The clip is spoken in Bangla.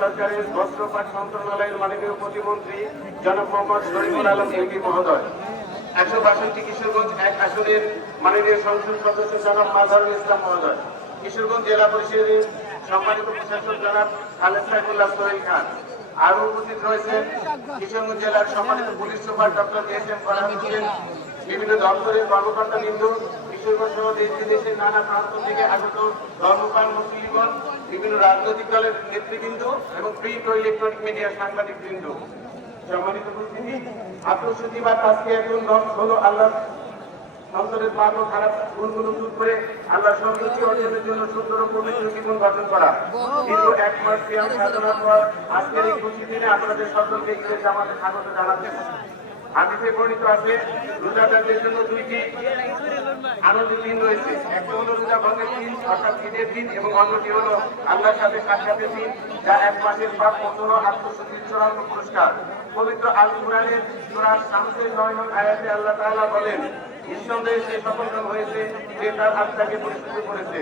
সরকারের বস্ত্রপাট মন্ত্রণালয়ের মাননীয় প্রতিমন্ত্রী জনাব মোহাম্মদ শরীফুল আলম এমপি মহোদয়, 162 কিশোরগঞ্জ 1 আসনের মাননীয় সংসদ সদস্য জনাব মাজারুল ইসলাম মহোদয়, কিশোরগঞ্জ জেলা পরিষদের সম্মানিত প্রশাসক জনাব খালেদ সাইফুল্লাহ সোহেল খান। আরো উপস্থিত রয়েছেন কিশোরগঞ্জ জেলার সম্মানিত police super doctor SM. Farhad Hossain, বিভিন্ন দপ্তরের কর্মকর্তাবৃন্দ, কিশোরগঞ্জ সহ দেশ বিদেশের নানা প্রান্ত থেকে আগত ধর্মপ্রাণ মুসলিমগণ, বিভিন্ন রাজনৈতিক দলের নেতৃবৃন্দ এবং প্রিন্ট ও ইলেকট্রনিক মিডিয়ার সাংবাদিকবৃন্দ। সম্মানিত উপস্থিতি, আত্মশুদ্ধিবাদ আজকে একজন হলো আল্লাহ অন্তরের পাপ ও খারাপ গুণগুলো দূর করে আল্লাহ সন্তুষ্টি অর্জনের জন্য সুন্দর ও পবিত্র জীবন গঠন করা। দীর্ঘ 1 মাস সিয়াম সাধনার পর আজকের এই খুশি দিনে আপনাদের সকলকে ঈদের জামাতে স্বাগত জানাচ্ছেন। হাদিসে বর্ণিত আছে, রোজাদারদের জন্য 2টি আনন্দের দিন রয়েছে। একটি হলো রোজা ভঙ্গের দিন অর্থাৎ ঈদের দিন, এবং অন্যটি হলো আল্লাহর সাথে সাক্ষাতের দিন, যা 1 মাসের পাপ মোচন ও আত্মশুদ্ধির চূড়ান্ত পুরস্কার। পবিত্র আল কুরআনের সূরা শামসের 9 নং আয়াতে আল্লাহ তাআলা বলেন, নিঃসন্দেহে সে সফলকাম হয়েছে যে তার আত্মাকে পরিশুদ্ধ করেছে।